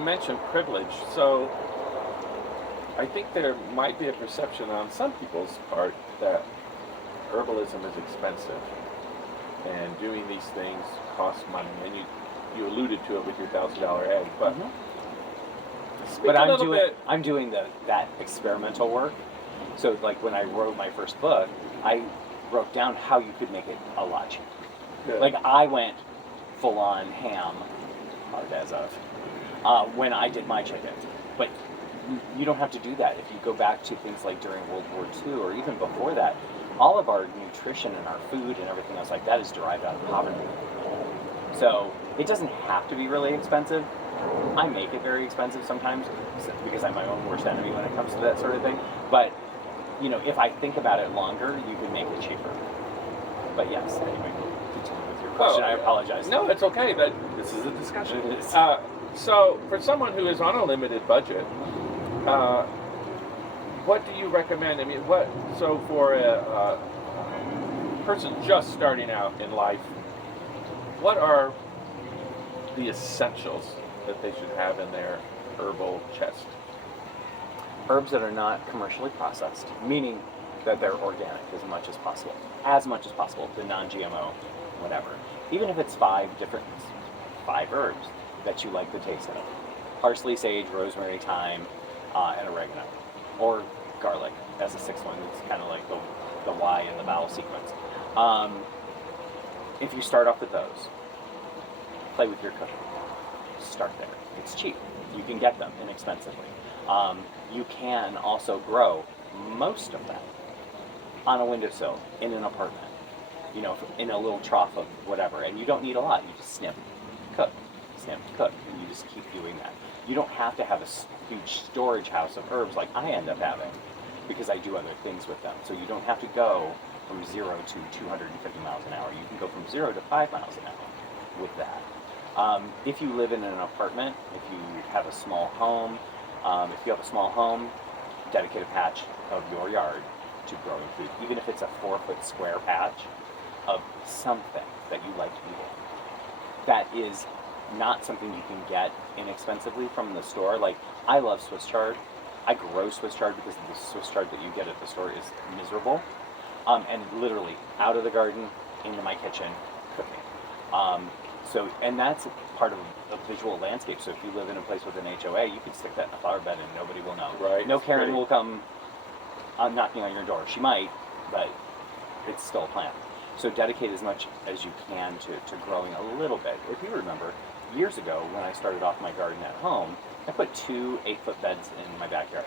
mentioned privilege, so I think there might be a perception on some people's part that herbalism is expensive and doing these things costs money. And you alluded to it with your $1,000 egg, but speak But a I'm little doing bit. I'm doing that experimental work. So like when I wrote my first book, I wrote down how you could make it a lot cheaper. Good. Like I went full on ham, hard as of, when I did my chickens. But you don't have to do that. If you go back to things like during World War II or even before that, all of our nutrition and our food and everything else like that is derived out of poverty. So it doesn't have to be really expensive. I make it very expensive sometimes because I'm my own worst enemy when it comes to that sort of thing. But if I think about it longer, you can make it cheaper. But yes, anyway, continue with your question. I apologize. No, it's okay. But this is a discussion. It is. So, for someone who is on a limited budget, what do you recommend? I mean, so for a person just starting out in life, what are the essentials that they should have in their herbal chest? Herbs that are not commercially processed, meaning that they're organic as much as possible. As much as possible, the non-GMO, whatever. Even if it's five herbs that you like the taste of. Parsley, sage, rosemary, thyme, and oregano. Or garlic as a sixth one. It's kind of like the Y in the vowel sequence. If you start off with those, play with your cooking. Start there. It's cheap. You can get them inexpensively. You can also grow most of them on a windowsill in an apartment, in a little trough of whatever. And you don't need a lot. You just snip, cook, and you just keep doing that. You don't have to have a huge storage house of herbs like I end up having because I do other things with them. So you don't have to go from 0 to 250 miles an hour. You can go from 0 to 5 miles an hour with that. If you live in an apartment, if you have a small home, dedicate a patch of your yard to growing food, even if it's a 4-foot square patch of something that you like eating. That is not something you can get inexpensively from the store. Like, I love Swiss chard. I grow Swiss chard because the Swiss chard that you get at the store is miserable. And literally, out of the garden, into my kitchen, cooking. And that's part of a visual landscape. So if you live in a place with an HOA, you can stick that in a flower bed and nobody will know. Right. No Karen will come knocking on your door. She might, but it's still a plant. So dedicate as much as you can to growing a little bit. If you remember, years ago when I started off my garden at home, I put 2 8-foot beds in my backyard.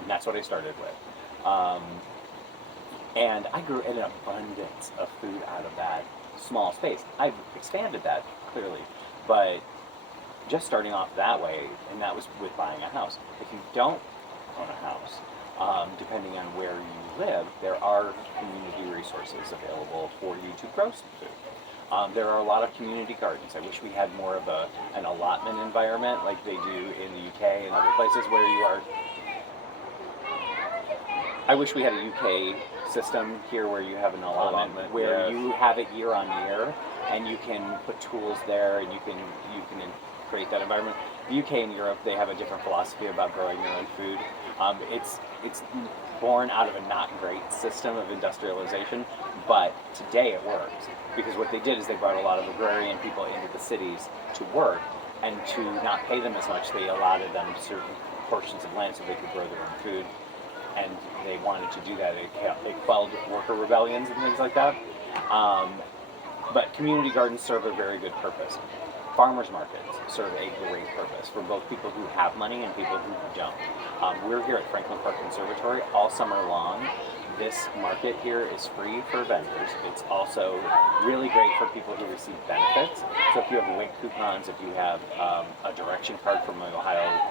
And that's what I started with. And I grew an abundance of food out of that small space. I've expanded that, clearly. But just starting off that way, and that was with buying a house. If you don't own a house, depending on where you live, there are community resources available for you to grow some food. There are a lot of community gardens. I wish we had more of an allotment environment like they do in the UK and other places where you are. I wish we had a UK system here where you have an allotment where you have it year on year and you can put tools there and you can create that environment. The UK and Europe, they have a different philosophy about growing your own food. It's born out of a not great system of industrialization, but today it works because what they did is they brought a lot of agrarian people into the cities to work, and to not pay them as much, they allotted them certain portions of land so they could grow their own food. And they wanted to do that. It quelled worker rebellions and things like that. But community gardens serve a very good purpose. Farmers markets serve a great purpose for both people who have money and people who don't. We're here at Franklin Park Conservatory all summer long. This market here is free for vendors. It's also really great for people who receive benefits. So if you have WIC coupons, if you have a direction card from the Ohio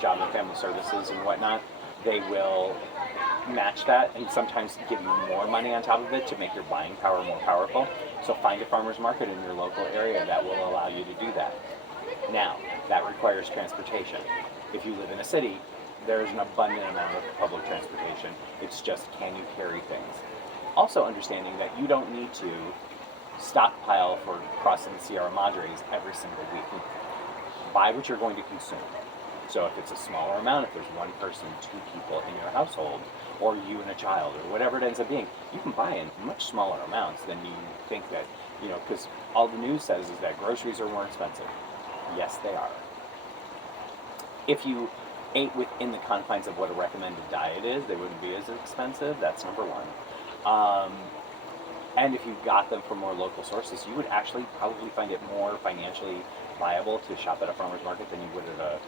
Job and Family Services and whatnot, they will match that and sometimes give you more money on top of it to make your buying power more powerful. So find a farmer's market in your local area that will allow you to do that. Now, that requires transportation. If you live in a city, there's an abundant amount of public transportation. It's just, can you carry things? Also understanding that you don't need to stockpile for crossing the Sierra Madres every single week. buy what you're going to consume. So if it's a smaller amount, if there's one person, two people in your household, or you and a child, or whatever it ends up being, you can buy in much smaller amounts than you think that, because all the news says is that groceries are more expensive. Yes, they are. If you ate within the confines of what a recommended diet is, they wouldn't be as expensive. That's number one. And if you got them from more local sources, you would actually probably find it more financially viable to shop at a farmer's market than you would at a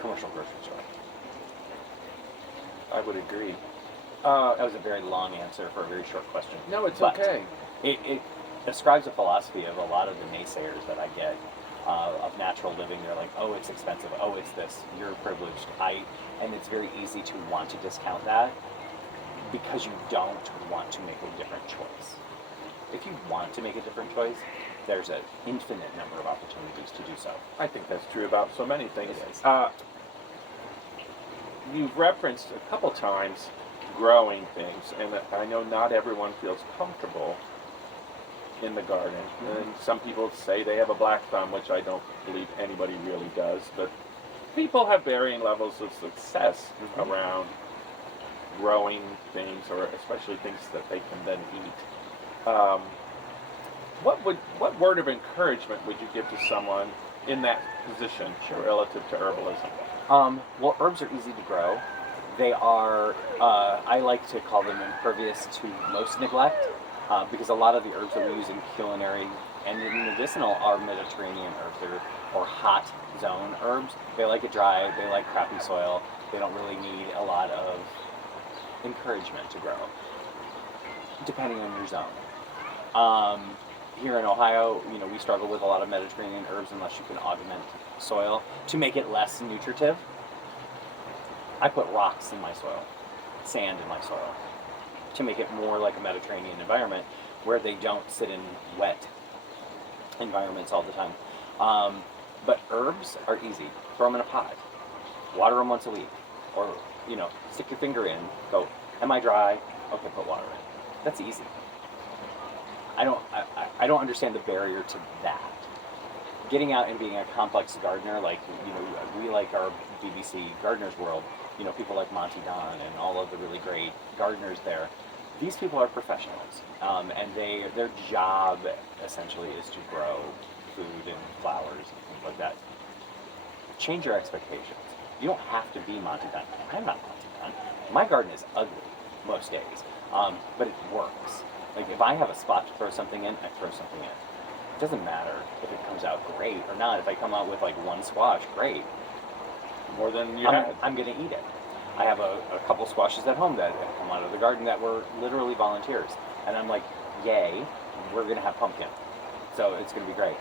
commercial grocery store. I would agree. That was a very long answer for a very short question. No, it's But okay. It describes a philosophy of a lot of the naysayers that I get of natural living. They're like, oh, it's expensive. Oh, it's this. You're privileged. And it's very easy to want to discount that because you don't want to make a different choice. If you want to make a different choice, there's an infinite number of opportunities to do so. I think that's true about so many things. It is. You've referenced a couple times growing things, and I know not everyone feels comfortable in the garden. Mm-hmm. And some people say they have a black thumb, which I don't believe anybody really does, but people have varying levels of success around growing things, or especially things that they can then eat. What word of encouragement would you give to someone in that position relative to herbalism? Well, herbs are easy to grow. They are, I like to call them impervious to most neglect, because a lot of the herbs that we use in culinary and in medicinal are Mediterranean herbs, or hot zone herbs. They like it dry, they like crappy soil, they don't really need a lot of encouragement to grow, depending on your zone. Here in Ohio, we struggle with a lot of Mediterranean herbs unless you can augment soil to make it less nutritive. I put rocks in my soil, sand in my soil, to make it more like a Mediterranean environment where they don't sit in wet environments all the time. But herbs are easy. Throw them in a pot, water them once a week, or stick your finger in, go, am I dry? Okay, put water in. That's easy. I don't understand the barrier to that. Getting out and being a complex gardener, like we like our BBC Gardener's World, people like Monty Don and all of the really great gardeners there. These people are professionals, and their job essentially is to grow food and flowers and things like that. Change your expectations. You don't have to be Monty Don. I'm not Monty Don. My garden is ugly most days, but it works. Like if I have a spot to throw something in, I throw something in. It doesn't matter if it comes out great or not. If I come out with like one squash, great. More than you had. I'm going to eat it. I have a couple squashes at home that have come out of the garden that were literally volunteers. And I'm like, yay, we're going to have pumpkin. So it's going to be great.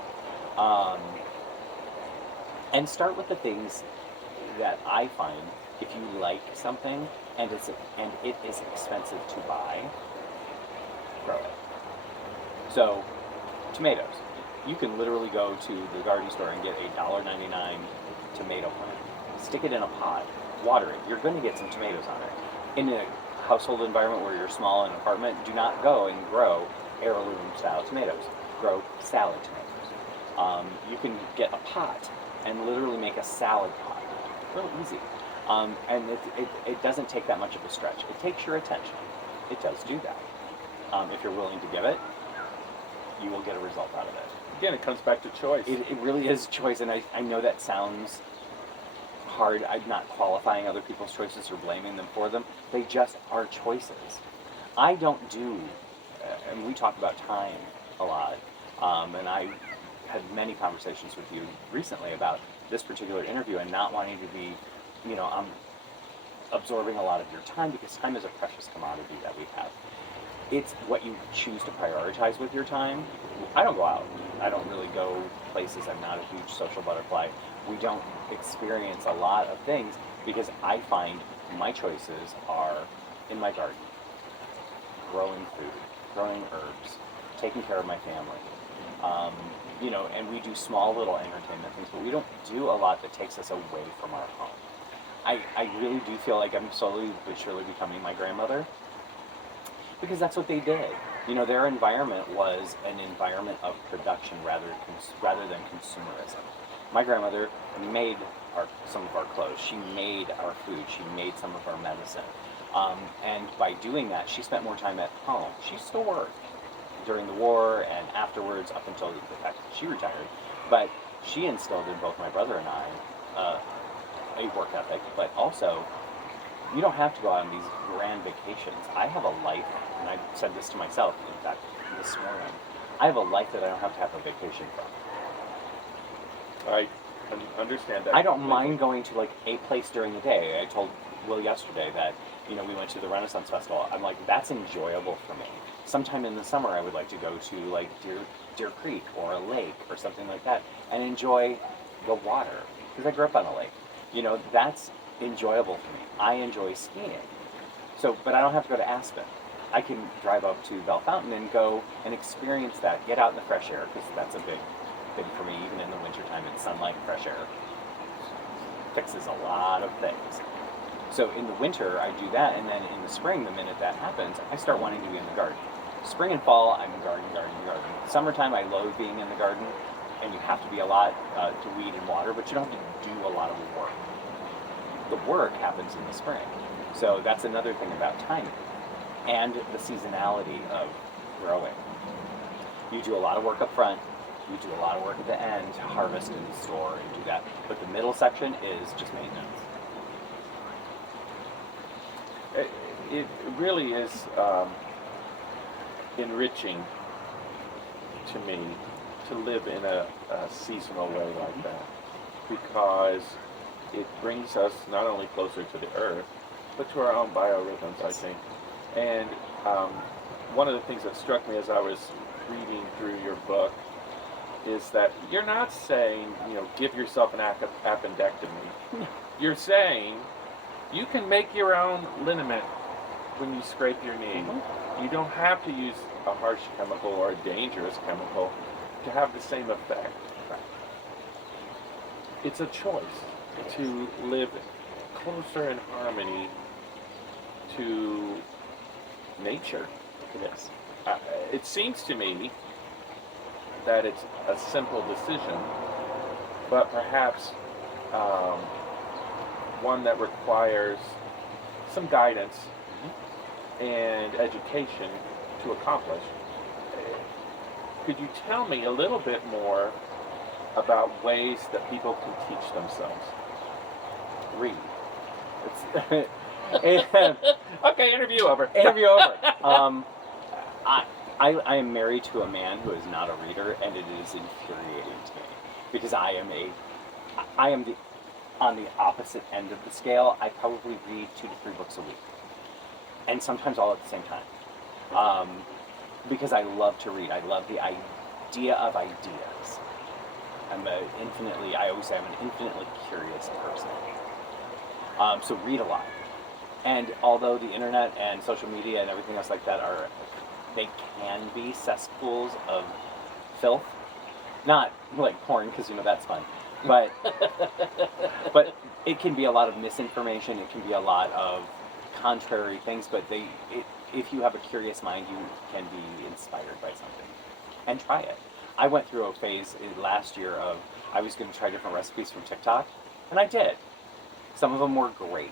And start with the things that I find, if you like something and it is expensive to buy, grow it. So, tomatoes. You can literally go to the garden store and get a $1.99 tomato plant. Stick it in a pot, water it. You're going to get some tomatoes on it. In a household environment where you're small in an apartment, do not go and grow heirloom style tomatoes. Grow salad tomatoes. You can get a pot and literally make a salad pot. Real easy. And it doesn't take that much of a stretch. It takes your attention. It does do that. If you're willing to give it, you will get a result out of it. Again, it comes back to choice. It really is choice, and I know that sounds hard. I'm not qualifying other people's choices or blaming them for them. They just are choices. I don't do, and we talk about time a lot, and I had many conversations with you recently about this particular interview and not wanting to be, I'm absorbing a lot of your time because time is a precious commodity that we have. It's what you choose to prioritize with your time. I don't go out. I don't really go places. I'm not a huge social butterfly. We don't experience a lot of things because I find my choices are in my garden. Growing food, growing herbs, taking care of my family. And we do small little entertainment things, but we don't do a lot that takes us away from our home. I really do feel like I'm slowly but surely becoming my grandmother. Because that's what they did. Their environment was an environment of production rather than consumerism. My grandmother made some of our clothes. She made our food. She made some of our medicine. And by doing that, she spent more time at home. She still worked during the war and afterwards, up until the fact that she retired. But she instilled in both my brother and I a work ethic, but also you don't have to go on these grand vacations. I have a life, and I said this to myself, in fact, this morning. I have a life that I don't have to have a vacation from. I understand that. I don't mind going to like a place during the day. I told Will yesterday that, we went to the Renaissance Festival. I'm like, that's enjoyable for me. Sometime in the summer, I would like to go to like Deer Creek or a lake or something like that and enjoy the water, because I grew up on a lake. That's enjoyable for me. I enjoy skiing. So, but I don't have to go to Aspen. I can drive up to Bell Fountain and go and experience that, get out in the fresh air, because that's a big thing for me, even in the wintertime. It's sunlight and fresh air. Fixes a lot of things. So in the winter, I do that, and then in the spring, the minute that happens, I start wanting to be in the garden. Spring and fall, I'm garden. Summertime, I loathe being in the garden, and you have to be a lot to weed and water, but you don't have to do a lot of work. The work happens in the spring. So that's another thing about timing and the seasonality of growing. You do a lot of work up front, you do a lot of work at the end to harvest and store and do that. But the middle section is just maintenance. It really is enriching to me to live in a seasonal way like that, because it brings us not only closer to the earth, but to our own biorhythms, I think. And one of the things that struck me as I was reading through your book is that you're not saying, give yourself an appendectomy. You're saying you can make your own liniment when you scrape your knee. You don't have to use a harsh chemical or a dangerous chemical to have the same effect. It's a choice to live closer in harmony to nature. It is. It seems to me that it's a simple decision, but perhaps one that requires some guidance and education to accomplish. Could you tell me a little bit more about ways that people can teach themselves? Read. Okay, interview over. Interview over. I am married to a man who is not a reader, and it is infuriating to me, because I am on the opposite end of the scale. I probably read 2 to 3 books a week, and sometimes all at the same time, because I love to read. I love the idea of ideas. I always say I'm an infinitely curious person. So read a lot. And although the internet and social media and everything else like that they can be cesspools of filth. Not like porn, because that's fun. But it can be a lot of misinformation. It can be a lot of contrary things. But if you have a curious mind, you can be inspired by something. And try it. I went through a phase last year of I was going to try different recipes from TikTok, and I did. Some of them were great.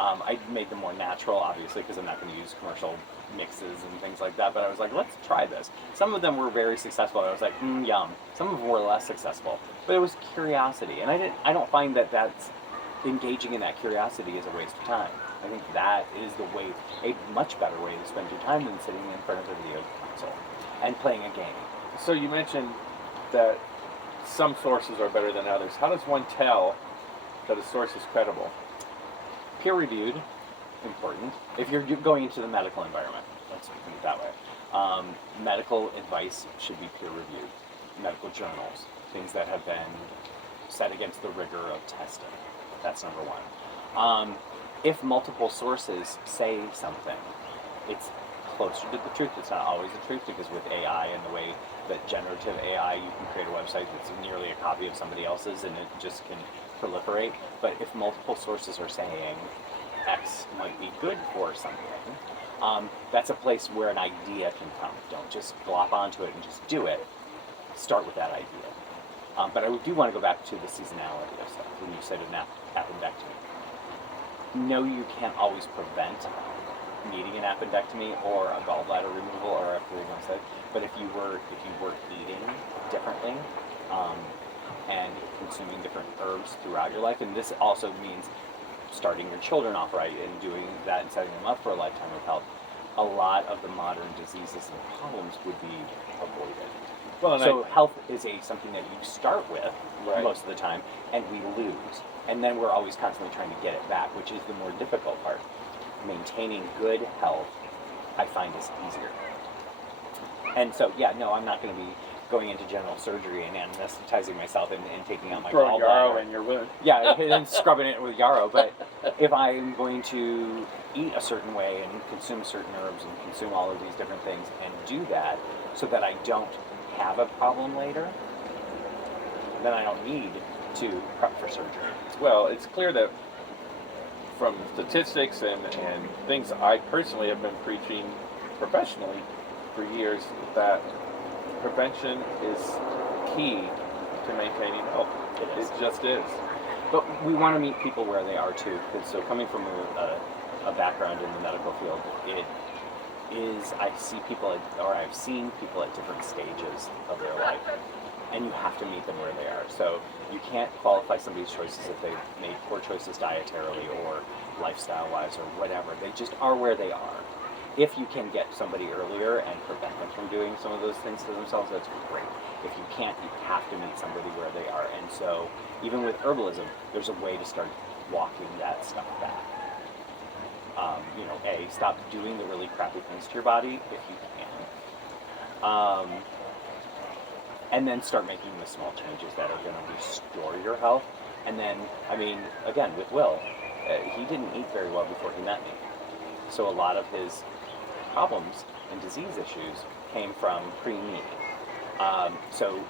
I made them more natural, obviously, because I'm not going to use commercial mixes and things like that, but I was like, let's try this. Some of them were very successful, and I was like, yum. Some of them were less successful, but it was curiosity, and I don't find that that's engaging in that curiosity is a waste of time. I think that is a much better way to spend your time than sitting in front of a video console and playing a game. So you mentioned that some sources are better than others. How does one tell that a source is credible? Peer-reviewed, important. If you're going into the medical environment, let's put it that way. Medical advice should be peer-reviewed. Medical journals, things that have been set against the rigor of testing. That's number one. If multiple sources say something, it's closer to the truth. It's not always the truth, because with AI and the way that generative AI, you can create a website that's nearly a copy of somebody else's, and it just can proliferate. But if multiple sources are saying X might be good for something, that's a place where an idea can come. Don't just glop onto it and just do it. Start with that idea. But I do want to go back to the seasonality of stuff when you said an appendectomy. No, you can't always prevent needing an appendectomy or a gallbladder removal or everything else. But if you were eating differently and consuming different herbs throughout your life, and this also means starting your children off right and doing that and setting them up for a lifetime of health, a lot of the modern diseases and problems would be avoided. Well, so health is something that you start with most of the time, and we lose. And then we're always constantly trying to get it back, which is the more difficult part. Maintaining good health, I find, is easier. And so, I'm not going to be going into general surgery and anesthetizing myself and taking out my gallbladder. Yarrow in your wound. Yeah, and scrubbing it with yarrow. But if I'm going to eat a certain way and consume certain herbs and consume all of these different things and do that so that I don't have a problem later, then I don't need to prep for surgery. Well, it's clear that from statistics and things I personally have been preaching professionally for years, that prevention is key to maintaining health. It just is. But we want to meet people where they are too. So coming from a background in the medical field, I've seen people at different stages of their life, and you have to meet them where they are. So you can't qualify somebody's choices if they've made poor choices dietarily or lifestyle-wise or whatever. They just are where they are. If you can get somebody earlier and prevent them from doing some of those things to themselves, that's great. If you can't, you have to meet somebody where they are. And so even with herbalism, there's a way to start walking that stuff back. Stop doing the really crappy things to your body if you can. And then start making the small changes that are going to restore your health. And then, again, with Will, he didn't eat very well before he met me. So a lot of his problems and disease issues came from pre-me. So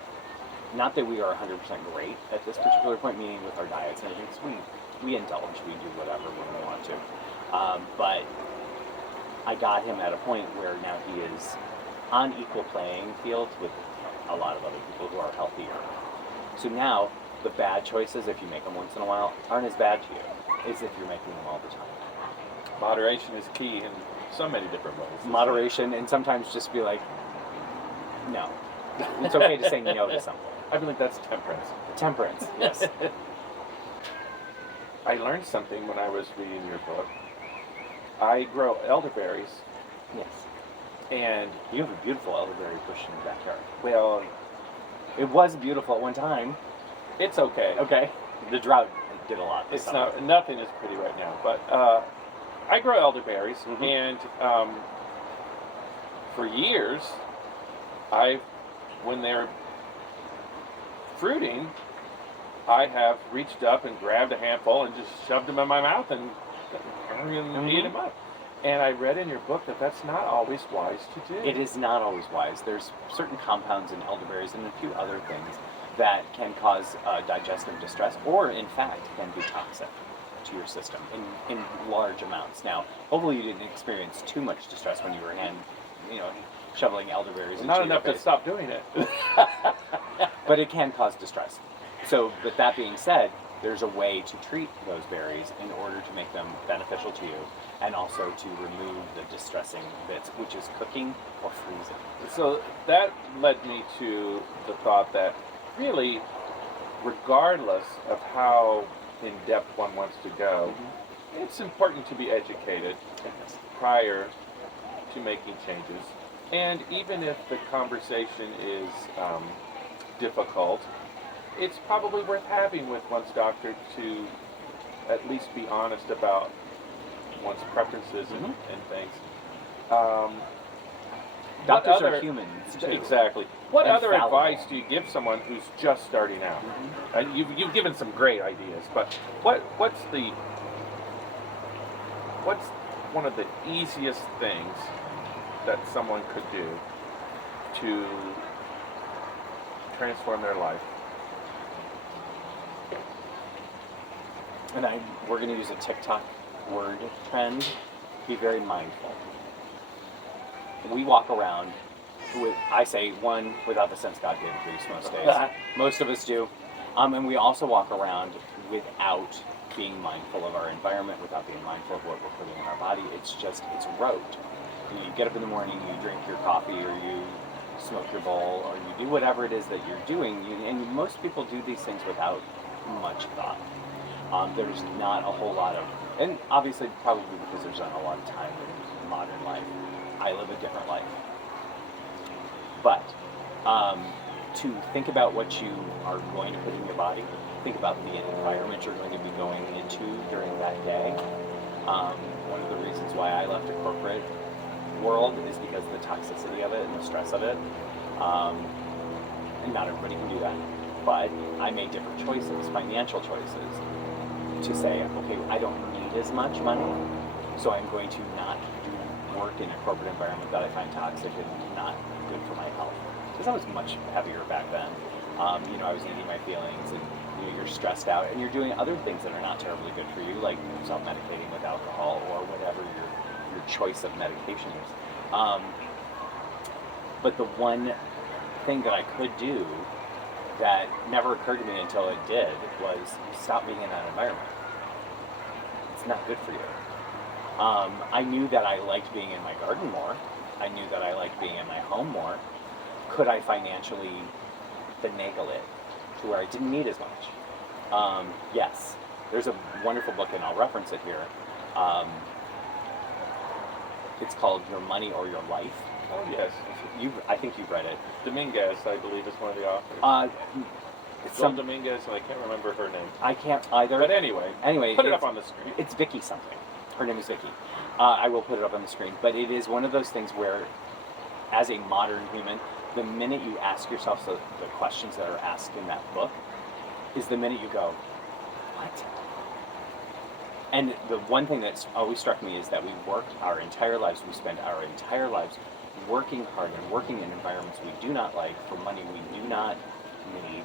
not that we are 100% great at this particular point, meaning with our diets and everything, so we indulge, we do whatever when we want to. But I got him at a point where now he is on equal playing fields with a lot of other people who are healthier. So now the bad choices, if you make them once in a while, aren't as bad to you as if you're making them all the time. Moderation is key in so many different ways. Moderation, and sometimes just be like, no. It's okay to say no to something. I believe that's temperance. Temperance, yes. I learned something when I was reading your book. I grow elderberries. Yes. And you have a beautiful elderberry bush in your backyard. Well, it was beautiful at one time. It's okay. Okay. The drought did a lot. Nothing is pretty right now, but I grow elderberries, and for years, when they're fruiting, I have reached up and grabbed a handful and just shoved them in my mouth and ate them up. And I read in your book that that's not always wise to do. It is not always wise. There's certain compounds in elderberries and a few other things that can cause digestive distress, or in fact can be toxic to your system in large amounts. Now, hopefully you didn't experience too much distress when you were shoveling elderberries. Not enough to stop doing it. But it can cause distress. So, but that being said, there's a way to treat those berries in order to make them beneficial to you, and also to remove the distressing bits, which is cooking or freezing. So that led me to the thought that really, regardless of how in-depth one wants to go, it's important to be educated prior to making changes. And even if the conversation is difficult, it's probably worth having with one's doctor to at least be honest about one's preferences and things. Doctors are humans, too. Exactly. What other fallible advice do you give someone who's just starting out? And you've given some great ideas, but what's one of the easiest things that someone could do to transform their life? And we're going to use a TikTok word trend. Be very mindful. We walk around I say one, without the sense God gave Grease most days. Most of us do. And we also walk around without being mindful of our environment, without being mindful of what we're putting in our body. It's rote. You get up in the morning, you drink your coffee, or you smoke your bowl, or you do whatever it is that you're doing. And most people do these things without much thought. There's not a whole lot of, and obviously probably because there's not a lot of time in modern life. I live a different life. But to think about what you are going to put in your body, think about the environment you're going to be going into during that day. One of the reasons why I left a corporate world is because of the toxicity of it and the stress of it. And not everybody can do that. But I made different choices, financial choices, to say, okay, I don't need as much money, so I'm going to not do work in a corporate environment that I find toxic and not good for my health. Because I was much heavier back then. I was eating my feelings, and you're stressed out, and you're doing other things that are not terribly good for you, like self-medicating with alcohol or whatever your choice of medication is. But the one thing that I could do that never occurred to me until it did was stop being in that environment. It's not good for you. I knew that I liked being in my garden more. I knew that I liked being in my home more. Could I financially finagle it to where I didn't need as much? Yes. There's a wonderful book, and I'll reference it here. It's called Your Money or Your Life. Oh, yes. I think you've read it. Dominguez, I believe, is one of the authors. It's Joan Dominguez, and I can't remember her name. I can't either. But anyway, put it up on the screen. It's Vicky something. Her name is Vicky. I will put it up on the screen. But it is one of those things where, as a modern human, the minute you ask yourself the questions that are asked in that book is the minute you go, what? And the one thing that's always struck me is that we work our entire lives, we spend our entire lives working hard and working in environments we do not like, for money we do not need,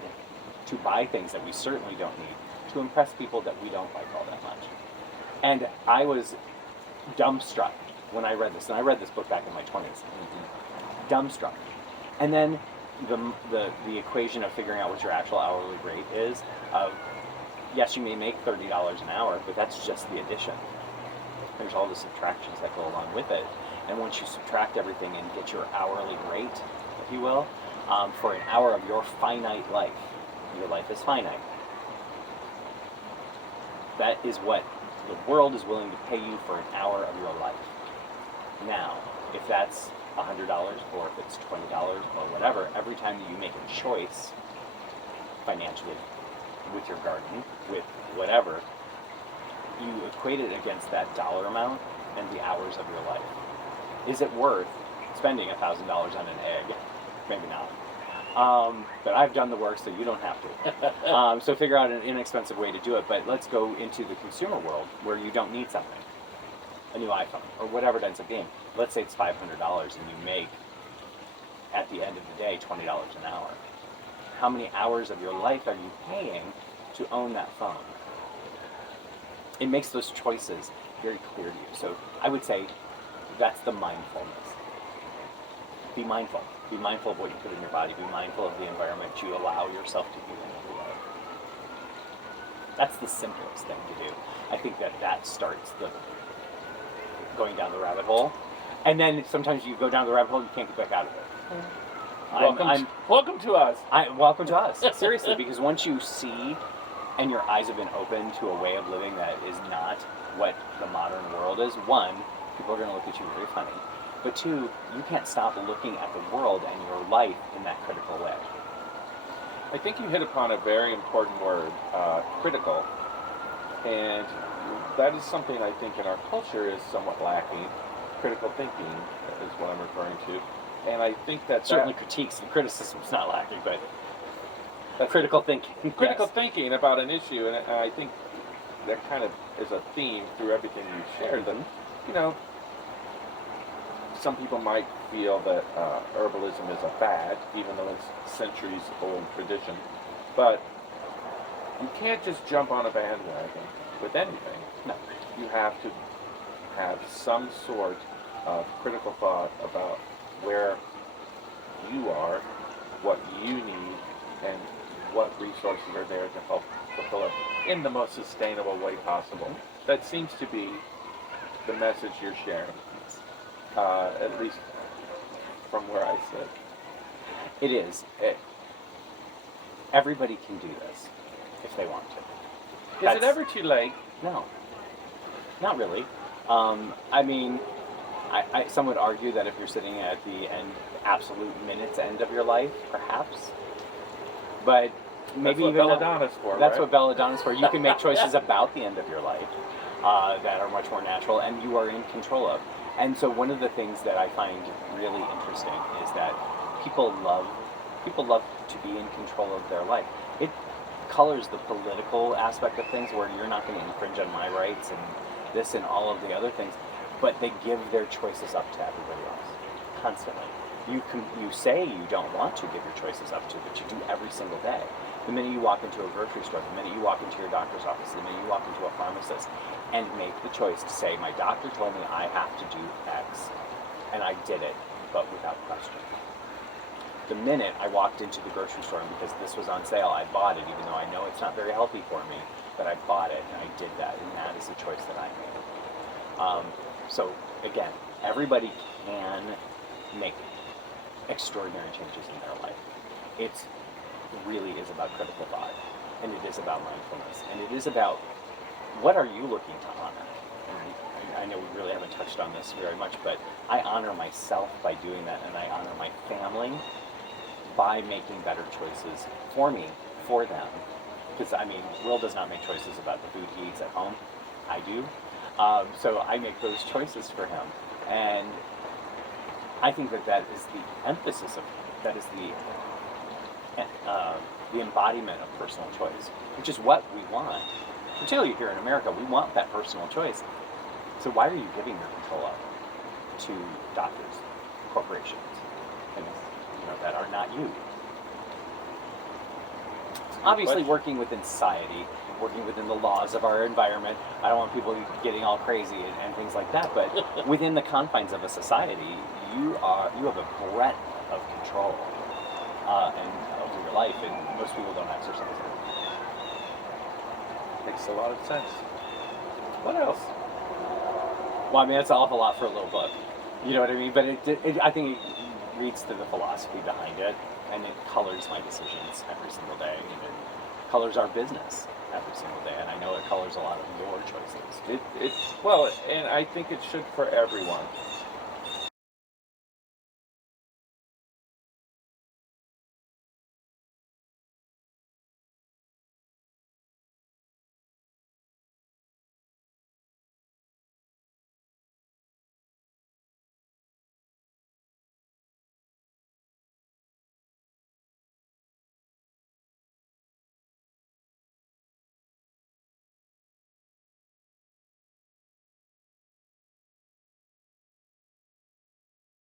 to buy things that we certainly don't need, to impress people that we don't like all that much. And I was dumbstruck when I read this, and I read this book back in my 20s. Dumbstruck. And then the equation of figuring out what your actual hourly rate is, of yes, you may make $30 an hour, but that's just the addition. There's all the subtractions that go along with it. And once you subtract everything and get your hourly rate, if you will, for an hour of your finite life, your life is finite. That is what the world is willing to pay you for an hour of your life. Now, if that's $100 or if it's $20 or whatever, every time that you make a choice financially, with your garden, with whatever, you equate it against that dollar amount and the hours of your life. Is it worth spending $1,000 on an egg? Maybe not. But I've done the work, so you don't have to. So figure out an inexpensive way to do it. But let's go into the consumer world where you don't need something. A new iPhone, or whatever it ends up being. Let's say it's $500 and you make, at the end of the day, $20 an hour. How many hours of your life are you paying to own that phone? It makes those choices very clear to you. So I would say that's the mindfulness. Be mindful. Be mindful of what you put in your body. Be mindful of the environment you allow yourself to be in every day. That's the simplest thing to do. I think that starts the going down the rabbit hole. And then sometimes you go down the rabbit hole and you can't get back out of it. Welcome to us. Welcome to us. Seriously, because once you see and your eyes have been opened to a way of living that is not what the modern world is, one, people are going to look at you very funny. But two, you can't stop looking at the world and your life in that critical way. I think you hit upon a very important word, critical. And that is something I think in our culture is somewhat lacking. Critical thinking is what I'm referring to. And I think that certainly critiques and criticism is not lacking, but critical thinking. Critical thinking about an issue, and I think that kind of is a theme through everything you shared. That, some people might feel that herbalism is a fad, even though it's centuries-old tradition. But you can't just jump on a bandwagon with anything. No. You have to have some sort of critical thought about where you are, what you need, and what resources are there to help fulfill it in the most sustainable way possible. That seems to be the message you're sharing, at least from where I sit. It is. Everybody can do this if they want to. Is it ever too late? No, not really. I mean, some would argue that if you're sitting at the absolute minutes end of your life, perhaps. But maybe that's what belladonna's for. That's right? what belladonna's for. You can make choices about the end of your life that are much more natural, and you are in control of. And so, one of the things that I find really interesting is that people love to be in control of their life. It colors the political aspect of things, where you're not going to infringe on my rights and this and all of the other things, but they give their choices up to everybody else constantly. You say you don't want to give your choices up to, but you do every single day. The minute you walk into a grocery store, the minute you walk into your doctor's office, the minute you walk into a pharmacist, and make the choice to say, my doctor told me I have to do X, and I did it, but without question. The minute I walked into the grocery store, and because this was on sale, I bought it, even though I know it's not very healthy for me, but I bought it, and I did that, and that is the choice that I made. So, again, everybody can make extraordinary changes in their life. It really is about critical thought, and it is about mindfulness, and it is about what are you looking to honor. And I know we really haven't touched on this very much, but I honor myself by doing that, and I honor my family by making better choices for me, for them. Because, I mean, Will does not make choices about the food he eats at home. I do. So I make those choices for him. And I think that is the emphasis of, that is the embodiment of personal choice, which is what we want. Particularly here in America, we want that personal choice. So why are you giving your control up to doctors, corporations, things that are not you? Obviously, working within society, working within the laws of our environment. I don't want people getting all crazy and things like that. But within the confines of a society, you have a breadth of control and over your life, and most people don't exercise it. Makes a lot of sense. What else? Well, I mean, it's an awful lot for a little book. You know what I mean? But I think it reads to the philosophy behind it, and it colors my decisions every single day. And it colors our business every single day, and I know it colors a lot of your choices. Well, and I think it should for everyone.